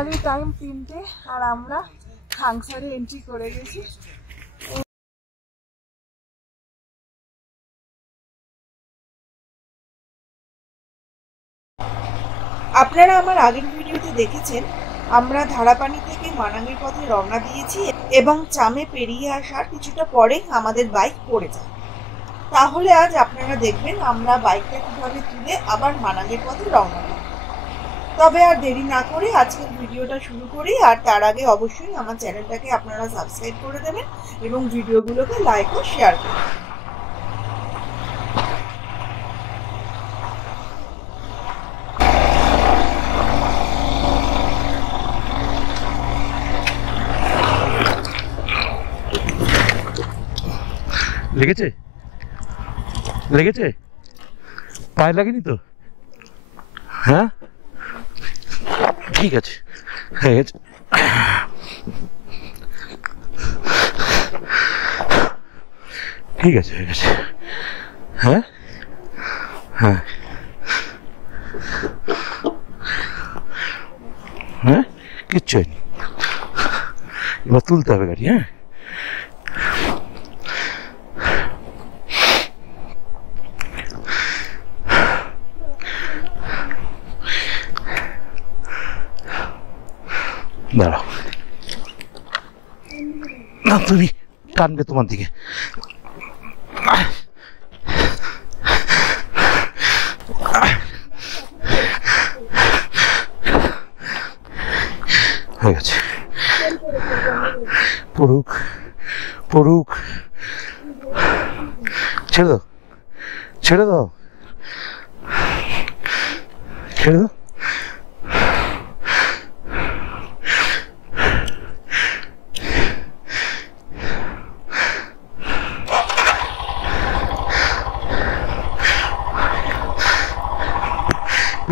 সকালে টাইম 3টে আর আমরা খাংসারে এন্ট্রি করে গেছি। আপনারা আমার আগের ভিডিওতে দেখেছেন আমরা ধারাপানি থেকে মানাঙের পথে রওনা দিয়েছি এবং চামে পেরিয়ে আসার কিছুটা পরে আমাদের বাইক পড়ে যায়। তাহলে আজ আপনারা দেখবেন আমরা বাইকটা কিভাবে তুলে আবার মানাঙের পথে রওনা দিই। তবে আর দেরি না করে আজকের ভিডিওটা শুরু করি, আর তার আগে অবশ্যই আমার চ্যানেলটাকে আপনারা সাবস্ক্রাইব করে দেবেন এবং ভিডিওগুলোকে লাইক ও শেয়ার করবেন। লেগেছে লেগেছে পায়ে লাগেনি তো? হ্যাঁ ঠিক আছে, হয়ে গেছে। ঠিক আছে, হয়ে গেছে। হ্যাঁ হ্যাঁ হ্যাঁ কিচ্ছু হয়নি। এবার তুলতে হবে গাড়ি। হ্যাঁ দাঁড়াও না, তুমি টানবে তোমার দিকে। হয়ে গেছে, পড়ুক পড়ুক। ছেড়ে দাও ছেড়ে দাও ছেড়ে দাও।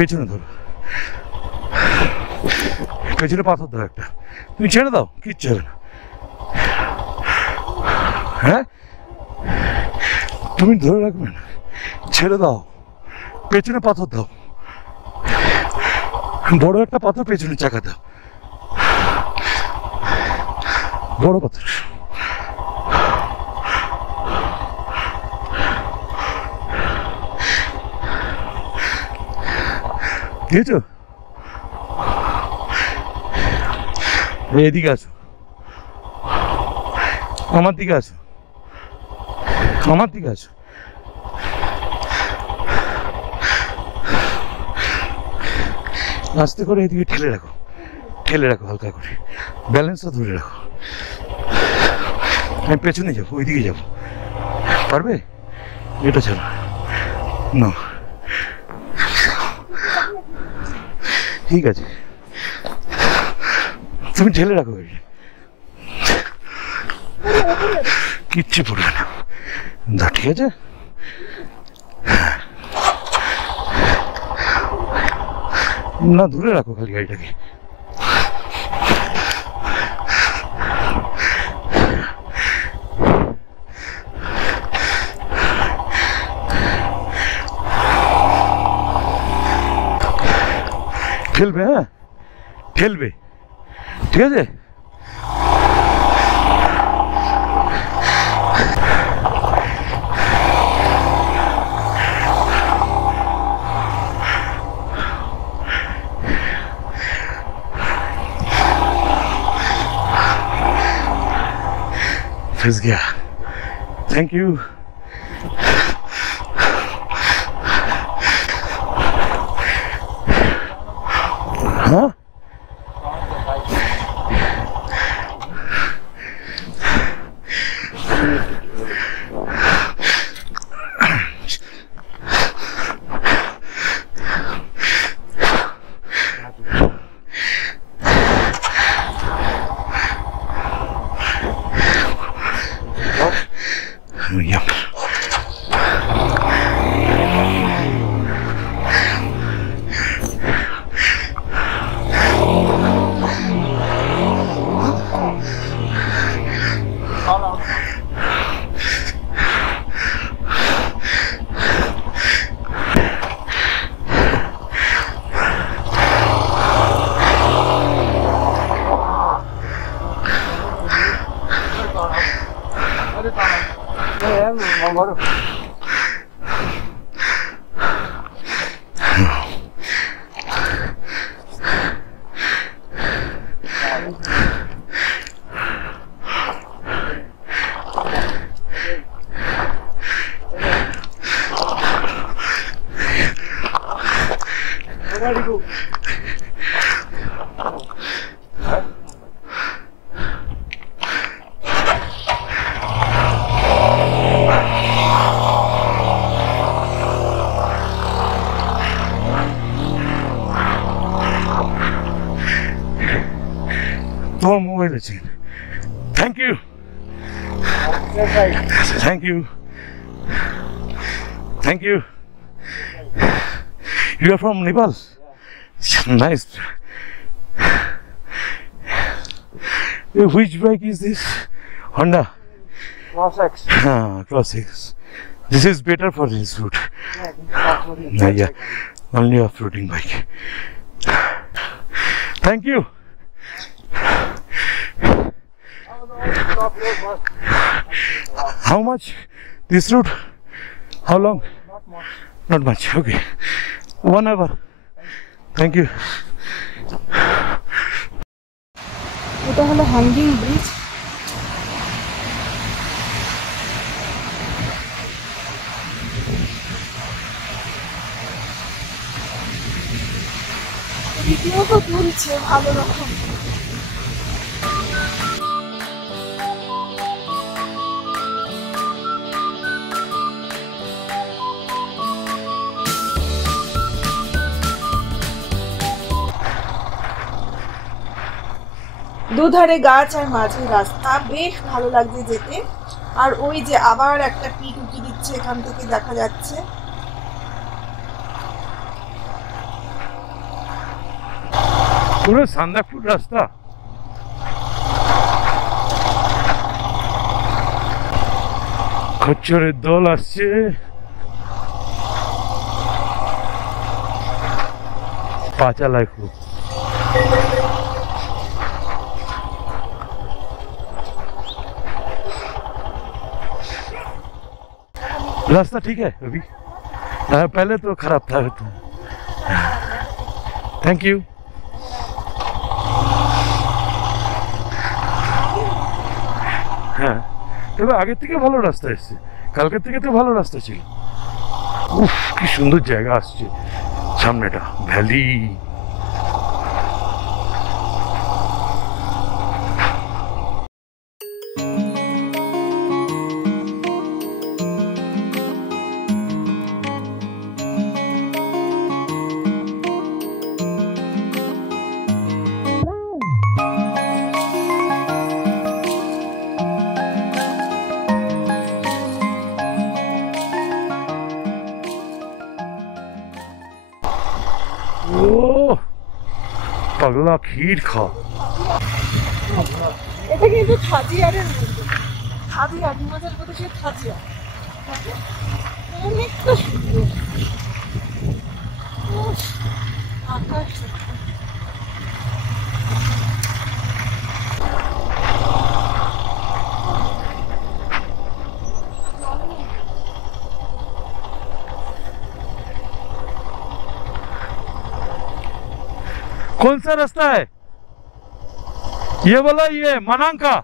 পেছনে ধরো, পেছনে পাথর দাও একটা। তুমি ছেড়ে দাও, কিচ্ছু হবে না। হ্যাঁ তুমি ধরে রাখবে না, ছেড়ে দাও। পেছনে পাথর দাও, বড় একটা পাথর পেছনে চাকা দাও, বড় পাথর। দিয়েছ? এদিকে আসো, আমার দিকে আসো, আমার দিকে আসো। আস্তে করে এদিকে ঠেলে রাখো, ঠেলে রাখো হালকা করে, ব্যালেন্সটা ধরে রাখো। আমি পেছনে যাবো, ওইদিকে যাবো, পারবে? এটা ছাড়ো না, ঠিক আছে। তুমি ঠেলে রাখো, কিচ্ছু পড়বে না। দা ঠিক আছে। না ধরে রাখো খালি গাড়িটাকে। ঠেলবে, হ্যাঁ ঠেলবে, ঠিক আছে। फंस गया। Thank you. हाँ Yep. তোমার মোবাইল আছে। Thank you, thank you, thank you. You are from Nepal? Nice. Which bike is this? Honda? Cross X. Cross X. This is better for this route. Yeah, only off-roading bike. Thank you. How much this route? How long? Not much. Not much. Okay. 1 hour. Thank you. এটা হলো hanging bridge. Video তো তুলছে ভালো রকম। দুধারে গাছ আর মাঝে রাস্তা, বেশ ভালো লাগছে যেতে। আর ওই যে আবার একটা পিট উঁকি দিচ্ছে, এখান থেকে দেখা যাচ্ছে। পুরো সান্দাকপুর রাস্তা। খচ্চরের দল আসছে। পা চালায় খুব। रास्ता ठीक है अभी? पहले तो खराब था। Thank you. হ্যাঁ, তবে আগের থেকে ভালো রাস্তা এসছে, কালকের থেকে তো ভালো রাস্তা ছিল। উফ, কি সুন্দর জায়গা আসছে সামনেটা, ভ্যালি। পাগলা ক্ষীর খা। এটা কিন্তু খাদিয়ারের মধ্যে, খাদিয়ার হিমাচল প্রদেশের খাদিয়ার, অনেকটা সুন্দর আকাশ। कौन सा रास्ता है ये वाला? ये मनांग का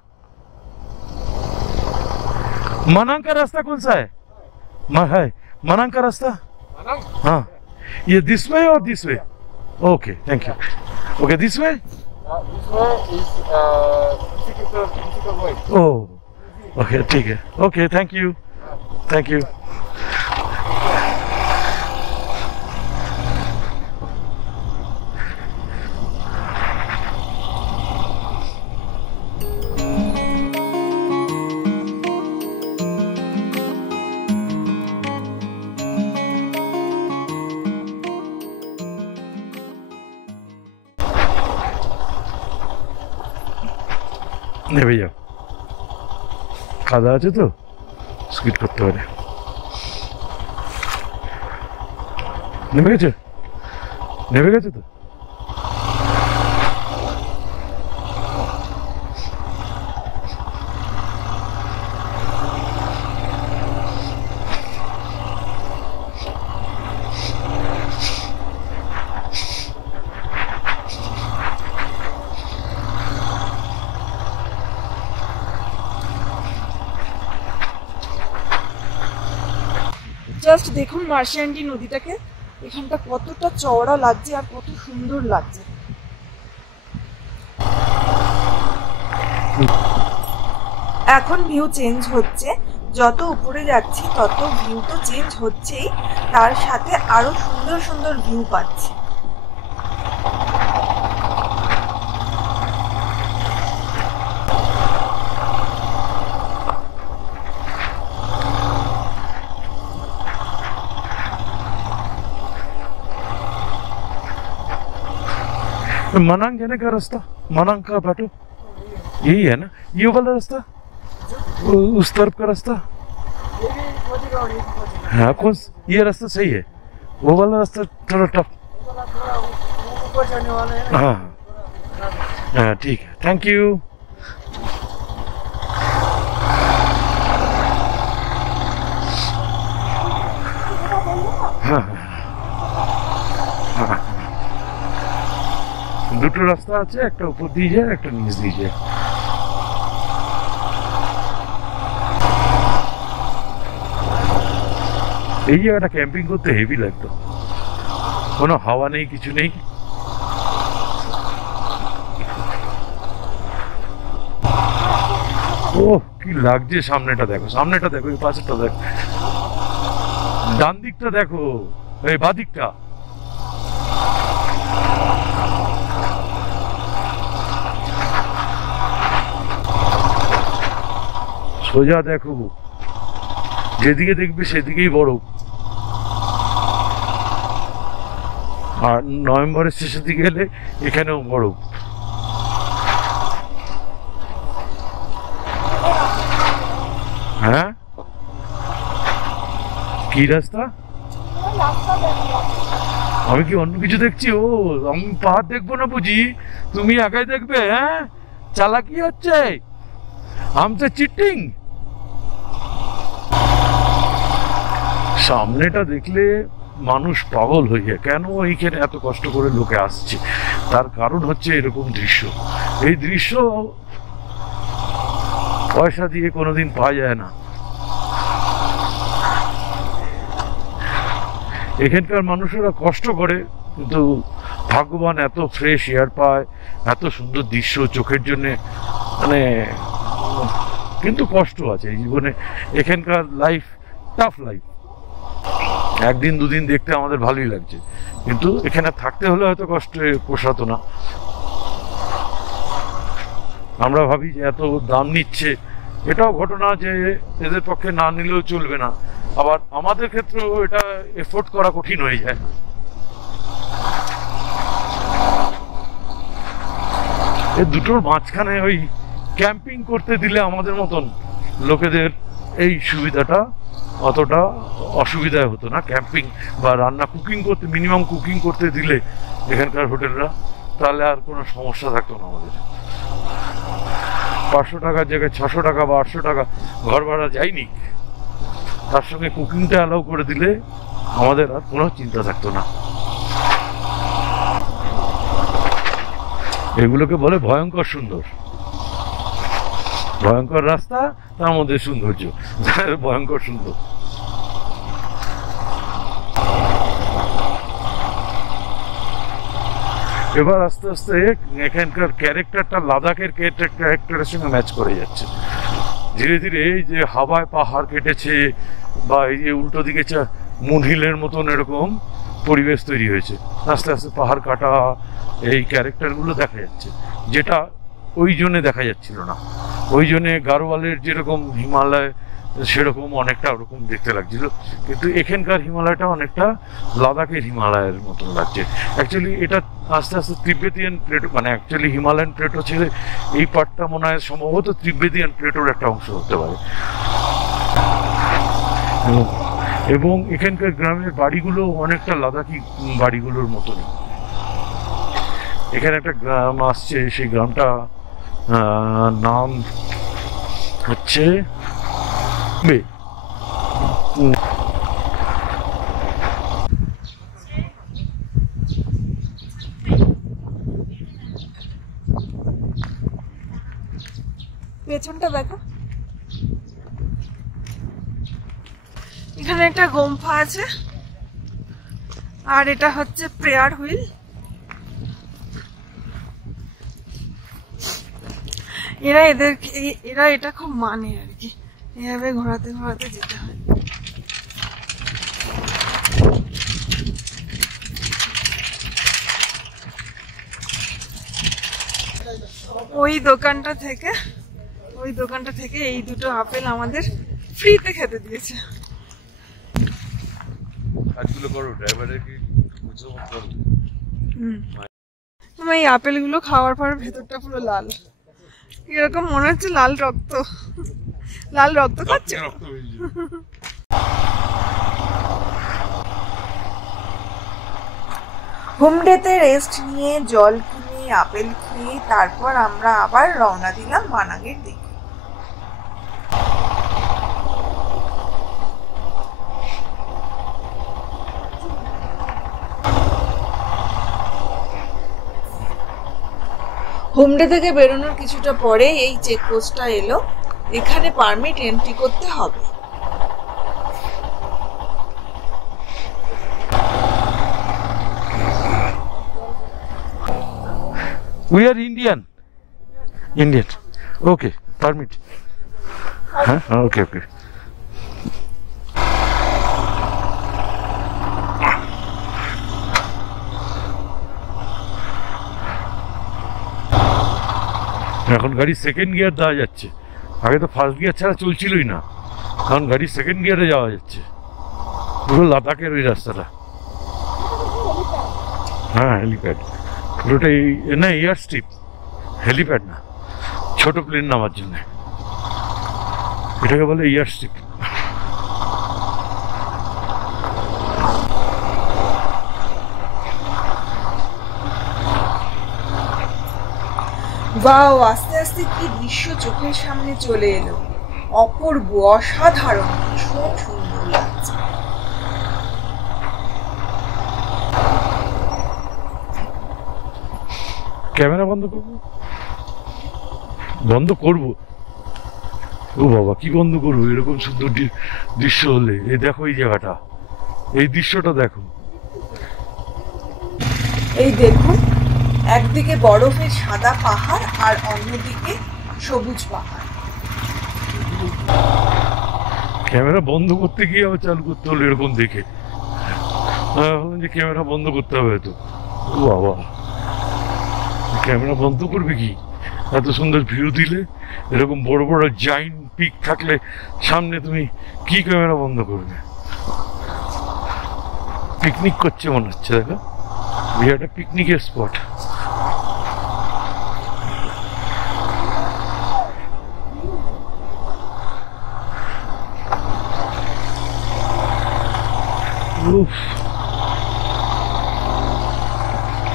रास्ता कौन सा है? है मनांग का रास्ता? हाँ, ये दिस वे और this way? Okay, thank you. Okay, this way? This way is difficult way. Oh, okay, ठीक है। Okay, thank you, thank you. নেমে যাও, কাদা আছে তো, স্কিট করতে পারে। নেমে গেছে, নেমে গেছে তো। জাস্ট দেখুন মার্শিয়ান্ডি নদীটাকে, এখানটা কতটা চওড়া লাগছে আর কত সুন্দর লাগছে। এখন ভিউ চেঞ্জ হচ্ছে, যত উপরে যাচ্ছি তত ভিউ তো চেঞ্জ হচ্ছেই, তার সাথে আরো সুন্দর সুন্দর ভিউ পাচ্ছি। मनांग जाने का रास्ता, मनांग का बाटो यही है ना? ये वाला रास्ता, उस तरफ का रास्ता? ये भी मोदी रोड, ये भी मोदी रोड। हाँ, कौन ये रास्ता सही है? वो वाला रास्ता थोड़ा टफ। वाला थोड़ा ऊपर जाने वाला है ना। हाँ हाँ, ठीक है, थैंक यू। हाँ हाँ, দুটো রাস্তা আছে, একটা উপর দিয়ে যায়, একটা নিচ দিয়ে যায়। এই জায়গাটা ক্যাম্পিং করতে হেভি লাগতো, কোনো হাওয়া নেই, কিছু নেই। ও কি লাগছে, সামনেটা দেখো, সামনেটা দেখো, এই পাশেরটা দেখো, ডান দিকটা দেখো, এই বাঁ দিকটা। সোজা দেখো, যেদিকে দেখবে সেদিকেই বরফ। আর নভেম্বরের শেষের দিকে গেলে এখানেও বরফ। হ্যাঁ, কি রাস্তা? আমি কি অন্য কিছু দেখছি? ও, আমি পাহাড় দেখবো না বুঝি, তুমি একাই দেখবে? হ্যাঁ, চালাকি হচ্ছে, আমসে চিটিং। সামনেটা দেখলে মানুষ পাগল হয়ে যায়, কেন এইখানে এত কষ্ট করে লোকে আসছে? তার কারণ হচ্ছে এরকম দৃশ্য। এই দৃশ্য পয়সা দিয়ে কোনোদিন পাওয়া যায় না। এখানকার মানুষেরা কষ্ট করে, কিন্তু ভাগ্যবান, এত ফ্রেশ এয়ার পায়, এত সুন্দর দৃশ্য চোখের জন্যে, মানে কিন্তু কষ্ট আছে এই জীবনে। এখানকার লাইফ টাফ লাইফ। একদিন দুদিন দেখতে আমাদের ভালোই লাগছে, কিন্তু এখানে থাকতে হলে হয়তো কষ্ট পোষাতো না। আমরা ভাবি যে এত দাম নিচ্ছে, এটাও ঘটনা যে এদের পক্ষে না নিলেও চলবে না, আবার আমাদের ক্ষেত্রেও এটা এফোর্ড করা কঠিন হয়ে যায়। এই দুটোর মাঝখানে ওই ক্যাম্পিং করতে দিলে আমাদের মতন লোকেদের এই সুবিধাটা অতটা অসুবিধায় হতো না। ক্যাম্পিং বা রান্না কুকিং করতে, মিনিমাম কুকিং করতে দিলে এখানকার হোটেলরা, তাহলে আর কোনো সমস্যা থাকতো না আমাদের। 500 টাকার জায়গায় 600 টাকা বা 800 টাকা ঘর ভাড়া যায়নি, তার সঙ্গে কুকিংটা অ্যালাউ করে দিলে আমাদের আর কোনো চিন্তা থাকতো না। এগুলোকে বলে ভয়ঙ্কর সুন্দর। ভয়ঙ্কর রাস্তা, তার মধ্যে সৌন্দর্য, ভয়ঙ্কর সুন্দর। এবার আস্তে আস্তে এখানকার ক্যারেক্টারটা লাদাখের ক্যারেক্টারের সঙ্গে ম্যাচ করে যাচ্ছে। ধীরে ধীরে এই যে হাওয়ায় পাহাড় কেটেছে, বা এই যে উল্টো দিকে মুনহিলের মতন এরকম পরিবেশ তৈরি হয়েছে, আস্তে আস্তে পাহাড় কাটা এই ক্যারেক্টারগুলো দেখা যাচ্ছে, যেটা ওই জন্যে দেখা যাচ্ছিল না। ওই জন্যে গারোয়ালের যেরকম হিমালয়, সেরকম অনেকটা ওরকম দেখতে লাগছিল, কিন্তু এখানকার হিমালয়টা অনেকটা লাদাখের হিমালয়ের মতন লাগছে। অ্যাকচুয়ালি এটা আস্তে আস্তে তিব্বেতিয়ান প্লেটো, মানে অ্যাকচুয়ালি হিমালয়ান প্লেটো ছেড়ে এই পার্টটা মনে হয় সম্ভবত তিব্বেতিয়ান প্লেটোর একটা অংশ হতে পারে। এবং এখানকার গ্রামের বাড়িগুলো অনেকটা লাদাখি বাড়িগুলোর মতনই। এখানে একটা গ্রাম আসছে, সেই গ্রামটা নাম হচ্ছে পেছনটা দেখো, এখানে একটা গোম্ফা আছে, আর এটা হচ্ছে প্রেয়ার হুইল। এরা এটা খুব মানে আর কি, এভাবে ঘোরাতে ঘোরাতে যেতে হয়। ওই দোকানটা থেকে এই দুটো আপেল আমাদের ফ্রিতে খেতে দিয়েছে। এই আপেলগুলো খাওয়ার পর ভেতরটা পুরো লাল, এরকম মনে হচ্ছে লাল রক্ত খাচ্ছে। হোমডেতে রেস্ট নিয়ে, জল কিনে, আপেল খেয়ে তারপর আমরা আবার রওনা দিলাম মানাঙের দিকে। হোমডে থেকে বেরোনোর কিছুটা পরে এই চেকপোস্টটা এলো, এখানে পারমিট এন্ট্রি করতে হবে। We are Indian. Okay, permit. Huh? Okay. এখন গাড়ি সেকেন্ড গিয়ার দেওয়া যাচ্ছে, আগে তো ফার্স্ট গিয়ার ছাড়া চলছিলই না, এখন গাড়ি সেকেন্ড গিয়ারে যাওয়া যাচ্ছে। পুরো লাদাখের ওই রাস্তাটা। হ্যাঁ, হেলিপ্যাড পুরোটাই, না এয়ার স্ট্রিপ, হেলিপ্যাড না, ছোট প্লেন নামার জন্য এটাকে বলে এয়ার স্ট্রিপ। ওয়াও, আস্তে আস্তে কি দৃশ্য চোখের সামনে চলে এলো, অপূর্ব, অসাধারণ, ভীষণ সুন্দর লাগছে। ক্যামেরা বন্ধ করবো? ও বাবা, কি বন্ধ করবো? এরকম সুন্দর দৃশ্য হলে। এই দেখো এই জায়গাটা, এই দৃশ্যটা দেখো। এই দেখুন, একদিকে বরফের সাদা পাহাড় আর অন্যদিকে সবুজ পাহাড়। ক্যামেরা বন্ধ করতে গিয়ে আবার চালু করতে হলো এরকম দেখে। ভাবলাম যে ক্যামেরা বন্ধ করতে হবে তো। ও বাবা, ক্যামেরা বন্ধ করবে কি? এত সুন্দর ভিউ দিলে, এরকম বড় বড় জাইন্ট পিক থাকলে সামনে, তুমি কি ক্যামেরা বন্ধ করবে? পিকনিক করছে মনে হচ্ছে। দেখো, একটা পিকনিকের স্পট।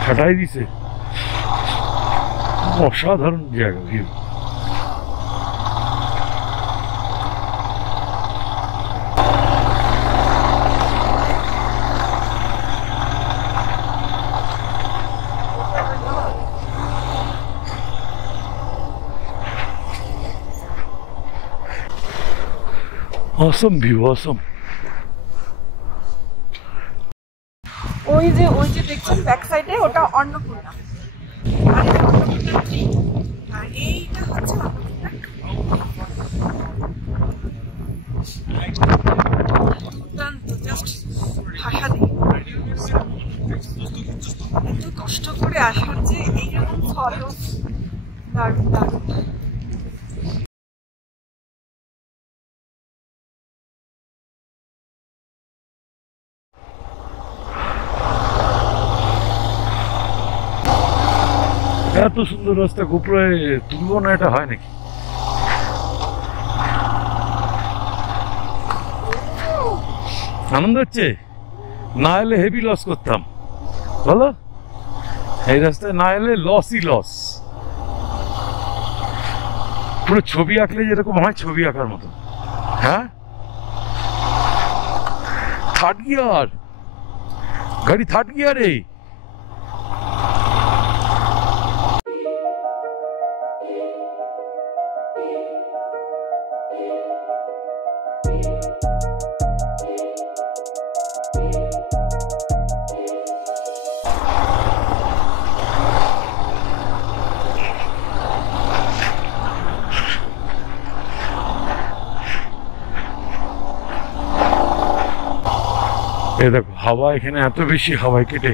ফাটাই দিছে, অসাধারণ জায়গা, ভিউ। Awesome view, awesome. ওই যে দেখছেন ব্যাক সাইডে, ওটা অন্নপূর্ণা, আর এটা অন্নপূর্ণা 3, আর এইটা হচ্ছে অন্নপূর্ণা 2। জাস্ট ভাষা দিই, এত কষ্ট করে আসার যে এইরকম ফটো, দারুণ দারুণ। এত সুন্দর রাস্তা গোপ্রোয় তুলবো না, এটা হয় নাকি? আনন্দ হচ্ছে, না এলে হেভি লস করতাম, বলো? এই রাস্তায় না এলে লসই লস। পুরো ছবি আঁকলে যেরকম হয়, ছবি আঁকার মতো। হ্যাঁ, থার্ড গিয়ার গাড়ি, থার্ড গিয়ারে। এই দেখো হাওয়া, এখানে এত বেশি হাওয়ায় কেটে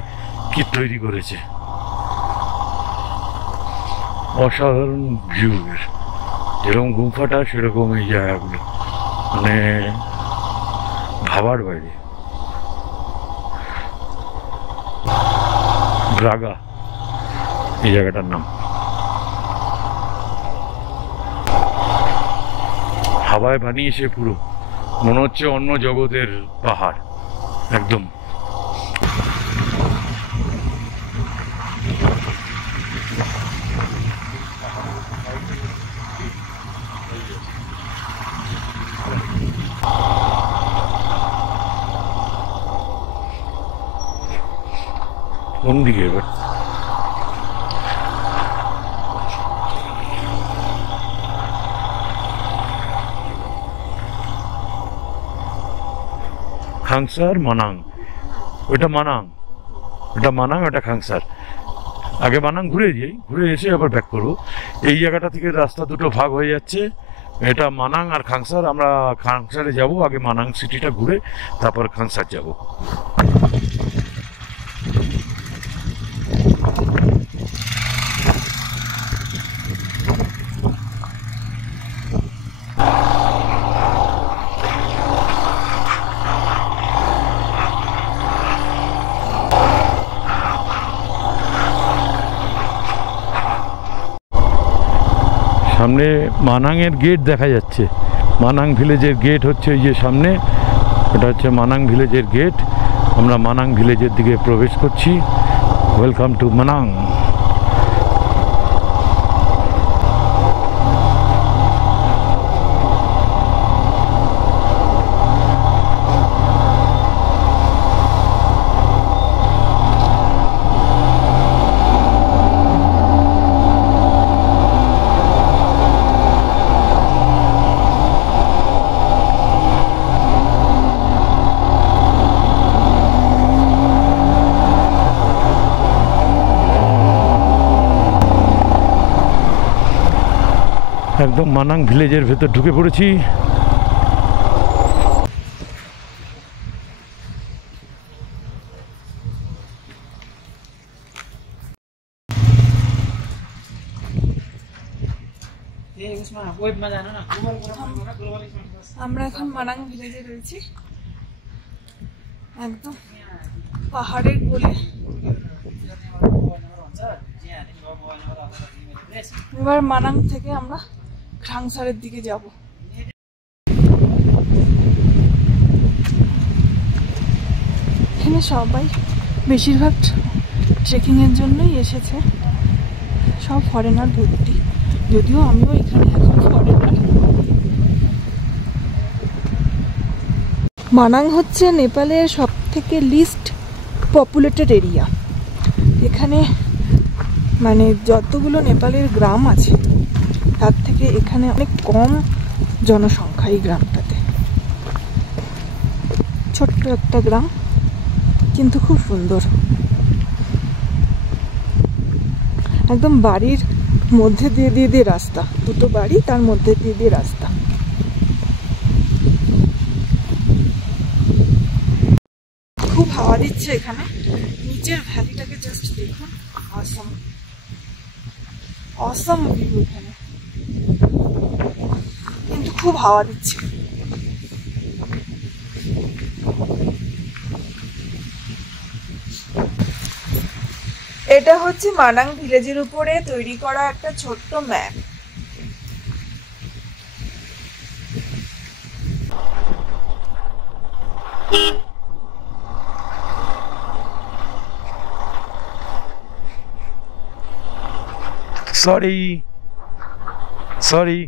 কি তৈরি করেছে, অসাধারণ ভিউ এর। যেরকম গুম্ফাটা সেরকম এই জায়গাগুলো, মানে ভাবার বাইরে। ব্রাগা এই জায়গাটার নাম। হাওয়ায় বানিয়েছে পুরো, মনে হচ্ছে অন্য জগতের পাহাড় একদম। কোন দিকে এবার? খাংসার মানাং, ওইটা মানাং, ওটা মানাং, ওটা খাংসার। আগে মানাং ঘুরে যাই, ঘুরে এসে আবার ব্যাক করবো। এই জায়গাটা থেকে রাস্তা দুটো ভাগ হয়ে যাচ্ছে, এটা মানাং আর খাংসার। আমরা খাংসারে যাব, আগে মানাং সিটিটা ঘুরে তারপর খাংসার যাব। সামনে মানাংয়ের গেট দেখা যাচ্ছে, মানাং ভিলেজের গেট হচ্ছে ওই যে সামনে, ওটা হচ্ছে মানাং ভিলেজের গেট। আমরা মানাং ভিলেজের দিকে প্রবেশ করছি। Welcome to Manang. একদম মানাং ভিলেজের ভেতর ঢুকে পড়েছি। আমরা এখন মানাং ভিলেজে রয়েছি, একদম পাহাড়ের কোলে। এবার মানাং থেকে আমরা খাংসারের দিকে যাব। এখানে সবাই বেশিরভাগ ট্রেকিং এর জন্যই এসেছে, সব ফরেনার ভর্তি, যদিও আমিও এখানে এখন ফরেনার। মানাং হচ্ছে নেপালের সব থেকে লিস্ট পপুলেটেড এরিয়া। এখানে মানে যতগুলো নেপালের গ্রাম আছে তার থেকে এখানে অনেক কম জনসংখ্যা এই গ্রামটাতে। ছোট্ট একটা গ্রাম, কিন্তু খুব সুন্দর। একদম বাড়ির মধ্যে দিয়ে রাস্তা, দুটো বাড়ি তার মধ্যে দিয়ে রাস্তা। খুব হাওয়া দিচ্ছে এখানে, নিচের ভ্যালিটাকে জাস্ট দেখুন। অসম অসম ভিউ এখানে, কিন্তু খুব হাওয়া দিচ্ছে। এটা হচ্ছে মানাং ভিলেজের উপরে তৈরি করা একটা ছোট্ট map. Sorry sorry,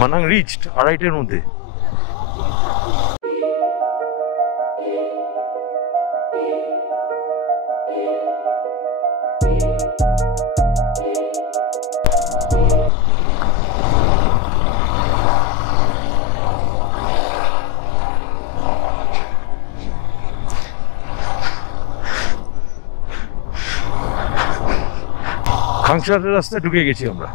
Manang reached 2:30-এর মধ্যে। খাংসারের রাস্তায় ঢুকে গেছি আমরা।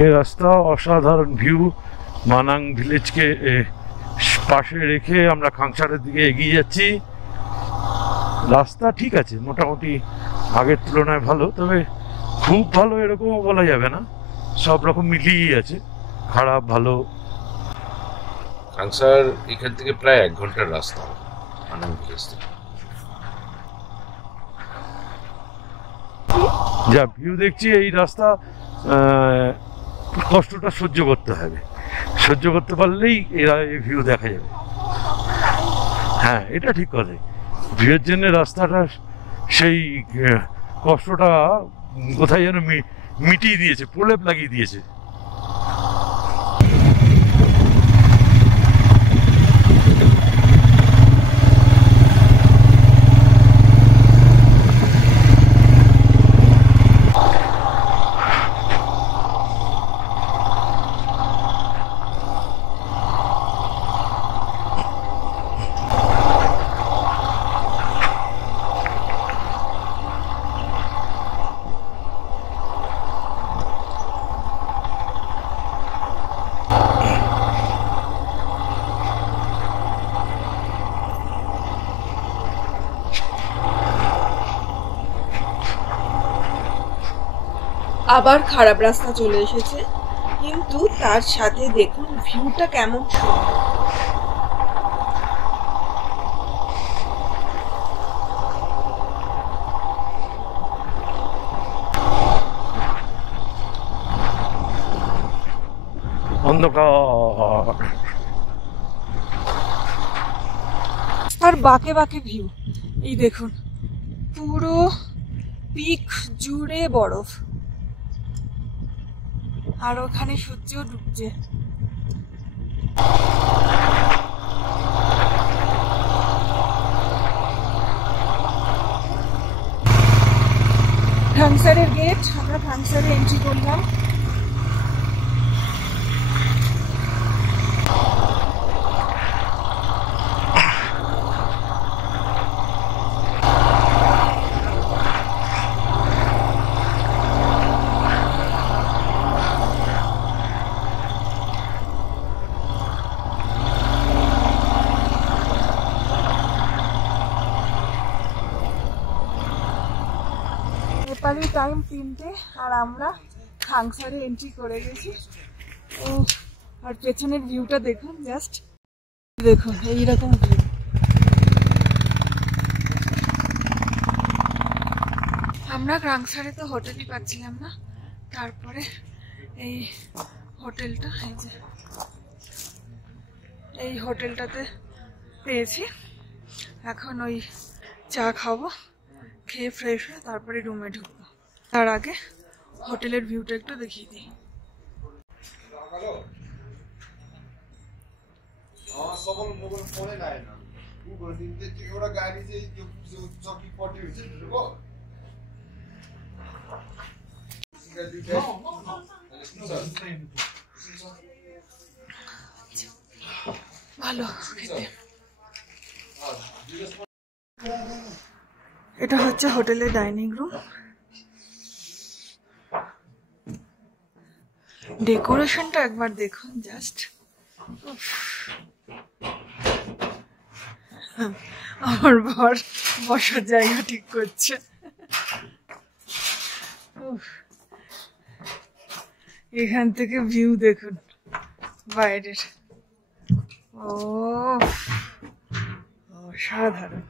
এই রাস্তা অসাধারণ ভিউ। মানাং ভিলেজকে পাশে রেখে আমরা খাংসারের দিকে এগিয়ে যাচ্ছি। রাস্তা ঠিক আছে, মোটামুটি আগের তুলনায় ভালো, তবে খুব ভালো এরকমও বলা যাবে না, সব রকম মিলিয়েই আছে, খারাপ ভালো। খাংসার এখান থেকে প্রায় 1 ঘন্টার রাস্তা মানাং ভিলেজ থেকে। যা ভিউ দেখছি এই রাস্তা কষ্টটা সহ্য করতে হবে, সহ্য করতে পারলেই এরা এই ভিউ দেখা যাবে। হ্যাঁ, এটা ঠিক কথা, ভিউয়ের জন্য রাস্তাটা সেই কষ্টটা কোথায় যেন মিটিয়ে দিয়েছে, প্রলেপ লাগিয়ে দিয়েছে। আবার খারাপ রাস্তা চলে এসেছে, কিন্তু তার সাথে দেখুন ভিউটা কেমন সুন্দর। অন্ধকার আর বাঁকে বাঁকে ভিউ, এই দেখুন পুরো পিক জুড়ে বরফ, আর ওখানে সূর্য ডুবছে। খাংসারের গেট, আমরা খাংসারে এন্ট্রি করলাম। নেপালি টাইম 3টে, আর আমরা খাংসারে এন্ট্রি করে গেছি। ও আর পেছনের ভিউটা দেখুন, জাস্ট দেখুন এইরকম ভিউ। আমরা খাংসারে তো হোটেলই পাচ্ছিলাম না, তারপরে এই হোটেলটা, এই হোটেলটাতে পেয়েছি। এখন ওই চা খাবো, খেয়ে ফ্রেশ হয়ে তারপরে রুমে ঢুকবো। তার আগে হোটেলের ভিউটা একটু দেখিয়ে দিই। ভালো খেতে। এটা হচ্ছে হোটেলের ডাইনিং রুম। ডেকোরেশনটা একবার দেখুন, জাস্ট আমার বর বসার জায়গা ঠিক করছে। এখান থেকে ভিউ দেখুন বাইরের, ও অসাধারণ।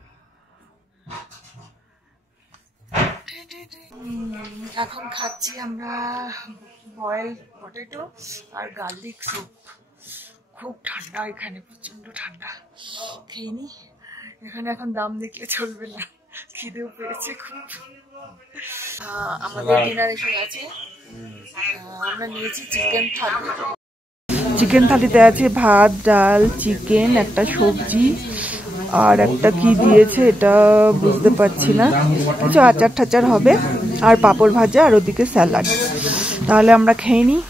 এখন খাচ্ছি আমরা বয়েল পটেটো আর গার্লিক স্যুপ। খুব ঠান্ডা এখানে, প্রচন্ড ঠান্ডা। খেয়ে নি, এখানে এখন দাম দেখলে চলবে না, খিদেও পেয়েছে খুব। আমাদের ডিনার এসে গেছে। আমরা নিয়েছি চিকেন থালি। চিকেন থালিতে আছে ভাত, ডাল, চিকেন, একটা সবজি, আর একটা কি দিয়েছে এটা বুঝতে পারছি না, কিছু আচার ঠাচার হবে, আর পাঁপড় ভাজা, আর ওদিকে স্যালাড। তাহলে আমরা খেয়ে নিই।